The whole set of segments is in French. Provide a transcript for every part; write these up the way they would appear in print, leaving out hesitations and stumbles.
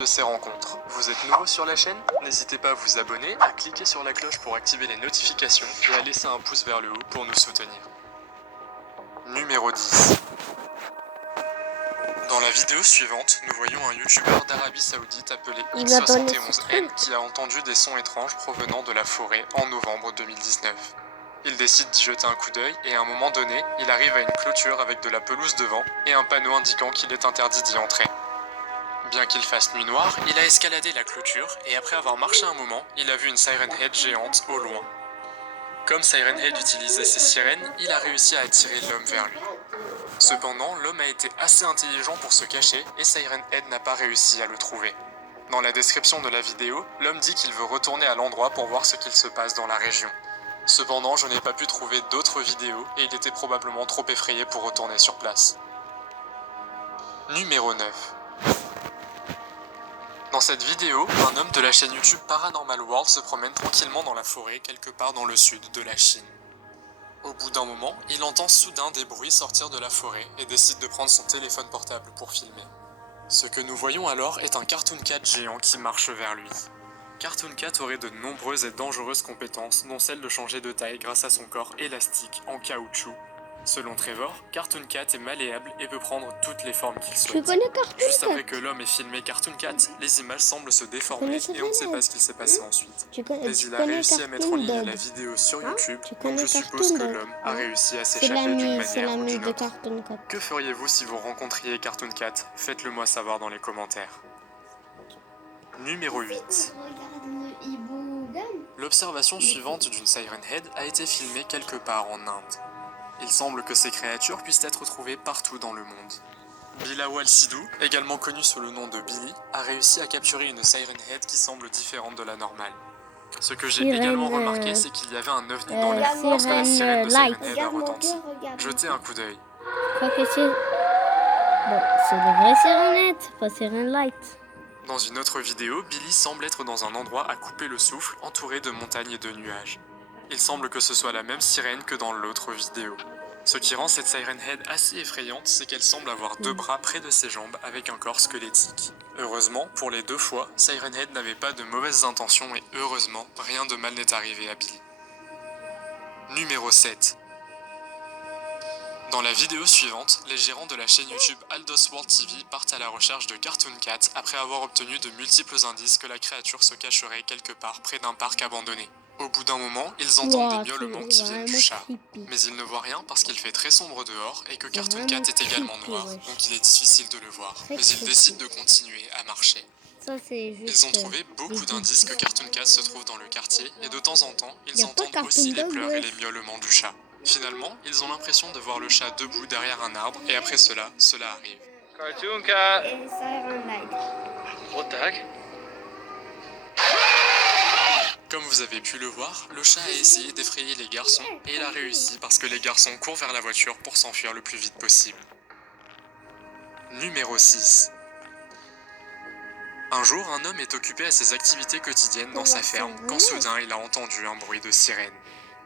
De ces rencontres. Vous êtes nouveau sur la chaîne? N'hésitez pas à vous abonner, à cliquer sur la cloche pour activer les notifications et à laisser un pouce vers le haut pour nous soutenir. Numéro 10. Dans la vidéo suivante, nous voyons un youtubeur d'Arabie Saoudite appelé X71N qui a entendu des sons étranges provenant de la forêt en novembre 2019. Il décide d'y jeter un coup d'œil et à un moment donné, il arrive à une clôture avec de la pelouse devant et un panneau indiquant qu'il est interdit d'y entrer. Bien qu'il fasse nuit noire, il a escaladé la clôture et après avoir marché un moment, il a vu une Siren Head géante au loin. Comme Siren Head utilisait ses sirènes, il a réussi à attirer l'homme vers lui. Cependant, l'homme a été assez intelligent pour se cacher et Siren Head n'a pas réussi à le trouver. Dans la description de la vidéo, l'homme dit qu'il veut retourner à l'endroit pour voir ce qu'il se passe dans la région. Cependant, je n'ai pas pu trouver d'autres vidéos et il était probablement trop effrayé pour retourner sur place. Numéro 9. Dans cette vidéo, un homme de la chaîne YouTube Paranormal World se promène tranquillement dans la forêt quelque part dans le sud de la Chine. Au bout d'un moment, il entend soudain des bruits sortir de la forêt et décide de prendre son téléphone portable pour filmer. Ce que nous voyons alors est un Cartoon Cat géant qui marche vers lui. Cartoon Cat aurait de nombreuses et dangereuses compétences, dont celle de changer de taille grâce à son corps élastique en caoutchouc. Selon Trevor, Cartoon Cat est malléable et peut prendre toutes les formes qu'il souhaite. Juste après que l'homme ait filmé Cartoon Cat, les images semblent se déformer et on ne sait pas ce qu'il s'est passé ensuite. Mais il a réussi à mettre en ligne la vidéo sur YouTube, donc je suppose que l'homme a réussi à s'échapper d'une manière ou d'une autre. Que feriez-vous si vous rencontriez Cartoon Cat? Faites-le moi savoir dans les commentaires. Numéro 8. L'observation suivante d'une Siren Head a été filmée quelque part en Inde. Il semble que ces créatures puissent être trouvées partout dans le monde. Bilawal Sidhu, également connu sous le nom de Billy, a réussi à capturer une Siren Head qui semble différente de la normale. Ce que j'ai également remarqué, c'est qu'il y avait un ovni dans l'air lorsque la sirène de Siren Head a retenti. Jetez un coup d'œil. Je crois que c'est... Bon, c'est des vraies sirenettes, pas Siren Light. Dans une autre vidéo, Billy semble être dans un endroit à couper le souffle, entouré de montagnes et de nuages. Il semble que ce soit la même sirène que dans l'autre vidéo. Ce qui rend cette Siren Head assez effrayante, c'est qu'elle semble avoir deux bras près de ses jambes avec un corps squelettique. Heureusement, pour les deux fois, Siren Head n'avait pas de mauvaises intentions et heureusement, rien de mal n'est arrivé à Billy. Numéro 7. Dans la vidéo suivante, les gérants de la chaîne YouTube Aldos World TV partent à la recherche de Cartoon Cat après avoir obtenu de multiples indices que la créature se cacherait quelque part près d'un parc abandonné. Au bout d'un moment, ils entendent des miaulements qui viennent du chat. Mais ils ne voient rien parce qu'il fait très sombre dehors et que Cartoon Cat est également noir, donc il est difficile de le voir. Mais ils décident de continuer à marcher. Ils ont trouvé beaucoup d'indices que Cartoon Cat se trouve dans le quartier et de temps en temps, ils entendent aussi les pleurs et les miaulements du chat. Finalement, ils ont l'impression de voir le chat debout derrière un arbre et après cela arrive. Cartoon Cat! What the heck? Comme vous avez pu le voir, le chat a essayé d'effrayer les garçons et il a réussi parce que les garçons courent vers la voiture pour s'enfuir le plus vite possible. Numéro 6. Un jour, un homme est occupé à ses activités quotidiennes dans sa ferme quand soudain il a entendu un bruit de sirène.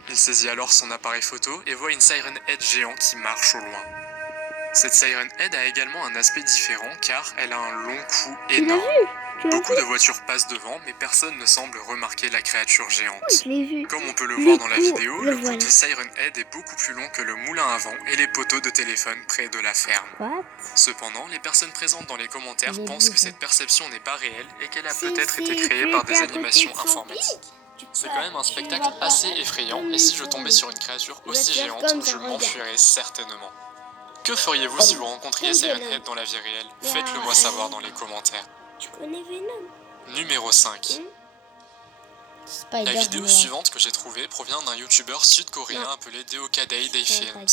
Il saisit alors son appareil photo et voit une Siren Head géant qui marche au loin. Cette Siren Head a également un aspect différent car elle a un long cou énorme. Beaucoup de voitures passent devant, mais personne ne semble remarquer la créature géante. Comme on peut le voir dans la vidéo, le cou de Siren Head est beaucoup plus long que le moulin à vent et les poteaux de téléphone près de la ferme. Cependant, les personnes présentes dans les commentaires pensent que cette perception n'est pas réelle et qu'elle a peut-être été créée par des animations informatiques. C'est quand même un spectacle assez effrayant et si je tombais sur une créature aussi géante, je m'enfuirais certainement. Que feriez-vous si vous rencontriez Siren Head dans la vie réelle? Faites-le moi savoir dans les commentaires. Tu connais Venom? Numéro 5. La vidéo suivante que j'ai trouvée provient d'un youtubeur sud-coréen appelé Deokaday Day Films.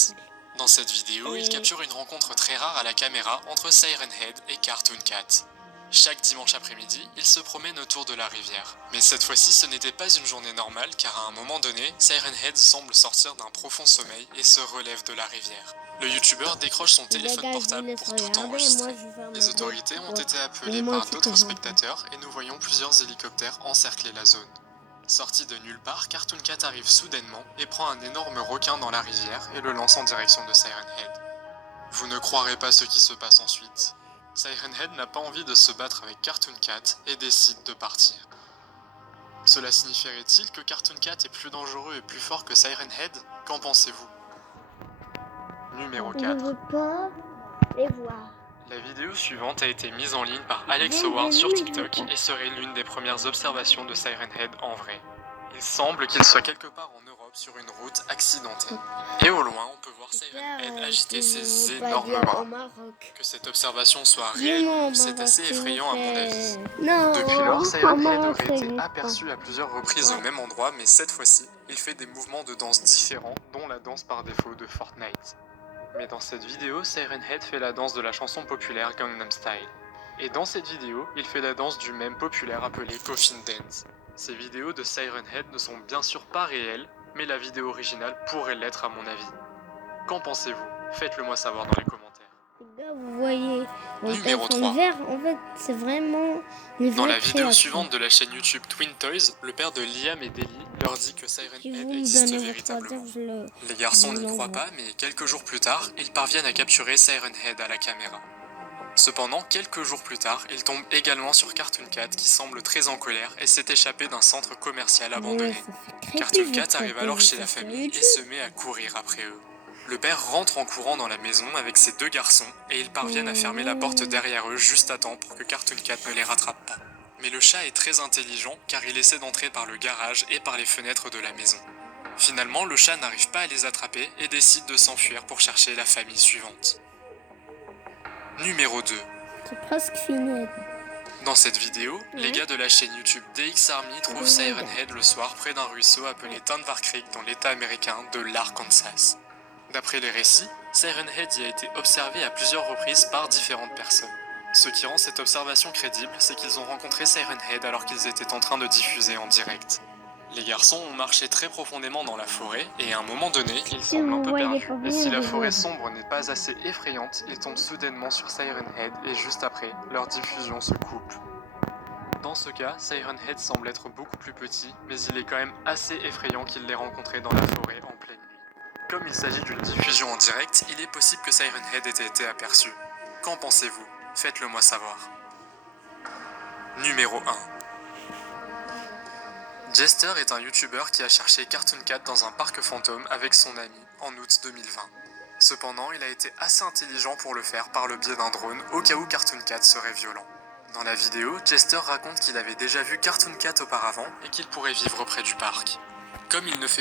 Dans cette vidéo, il capture une rencontre très rare à la caméra entre Siren Head et Cartoon Cat. Chaque dimanche après-midi, il se promène autour de la rivière. Mais cette fois-ci, ce n'était pas une journée normale car à un moment donné, Siren Head semble sortir d'un profond sommeil et se relève de la rivière. Le youtubeur décroche son téléphone portable pour tout enregistrer. Les autorités ont été appelées par d'autres spectateurs et nous voyons plusieurs hélicoptères encercler la zone. Sorti de nulle part, Cartoon Cat arrive soudainement et prend un énorme requin dans la rivière et le lance en direction de Siren Head. Vous ne croirez pas ce qui se passe ensuite. Siren Head n'a pas envie de se battre avec Cartoon Cat et décide de partir. Cela signifierait-il que Cartoon Cat est plus dangereux et plus fort que Siren Head? Qu'en pensez-vous? Numéro 4. Je ne veux pas les voir. La vidéo suivante a été mise en ligne par Alex Howard sur TikTok et serait l'une des premières observations de Siren Head en vrai. Il semble qu'il soit quelque part en Europe sur une route accidentée. Et au loin, on peut voir Siren Head agiter ses énormes bras. Que cette observation soit réelle, c'est assez effrayant à mon avis. Depuis lors, Siren Head aurait été aperçu à plusieurs reprises au même endroit, mais cette fois-ci, il fait des mouvements de danse différents, dont la danse par défaut de Fortnite. Mais dans cette vidéo, Siren Head fait la danse de la chanson populaire Gangnam Style. Et dans cette vidéo, il fait la danse du mème populaire appelé Coffin Dance. Ces vidéos de Siren Head ne sont bien sûr pas réelles, mais la vidéo originale pourrait l'être à mon avis. Qu'en pensez-vous? Faites-le moi savoir dans les commentaires. Là, vous voyez, Numéro 3. vert, en fait, c'est vraiment les Dans vraies la vidéo créatures. suivante de la chaîne YouTube Twin Toys, le père de Liam et Deli leur dit que Siren Si vous Head me existe donnez votre véritablement. adresse, je le... Les garçons je n'y croient l'envoie. pas, mais quelques jours plus tard, ils parviennent à capturer Siren Head à la caméra. Cependant, quelques jours plus tard, ils tombent également sur Cartoon Cat qui semble très en colère et s'est échappé d'un centre commercial abandonné. Ouais, ça fait creepy, Cartoon vous Cat arrive alors tapez chez la ça sur famille YouTube. et se met à courir après eux. Le père rentre en courant dans la maison avec ses deux garçons et ils parviennent à fermer la porte derrière eux juste à temps pour que Cartoon Cat ne les rattrape pas. Mais le chat est très intelligent car il essaie d'entrer par le garage et par les fenêtres de la maison. Finalement, le chat n'arrive pas à les attraper et décide de s'enfuir pour chercher la famille suivante. Numéro 2. C'est presque fini. Dans cette vidéo, les Ouais. gars de la chaîne YouTube DX Army trouvent Siren Head le soir près d'un ruisseau appelé Dunbar Creek dans l'état américain de l'Arkansas. D'après les récits, Siren Head y a été observé à plusieurs reprises par différentes personnes. Ce qui rend cette observation crédible, c'est qu'ils ont rencontré Siren Head alors qu'ils étaient en train de diffuser en direct. Les garçons ont marché très profondément dans la forêt et à un moment donné, ils semblent un peu perdus. Et si la forêt sombre n'est pas assez effrayante, ils tombent soudainement sur Siren Head et juste après, leur diffusion se coupe. Dans ce cas, Siren Head semble être beaucoup plus petit, mais il est quand même assez effrayant qu'ils l'aient rencontré dans la forêt en pleine nuit. Comme il s'agit d'une diffusion en direct, il est possible que Siren Head ait été aperçu. Qu'en pensez-vous? Faites-le moi savoir. Numéro 1. Jester est un youtubeur qui a cherché Cartoon Cat dans un parc fantôme avec son ami en août 2020. Cependant, il a été assez intelligent pour le faire par le biais d'un drone au cas où Cartoon Cat serait violent. Dans la vidéo, Jester raconte qu'il avait déjà vu Cartoon Cat auparavant et qu'il pourrait vivre près du parc. Comme il ne fait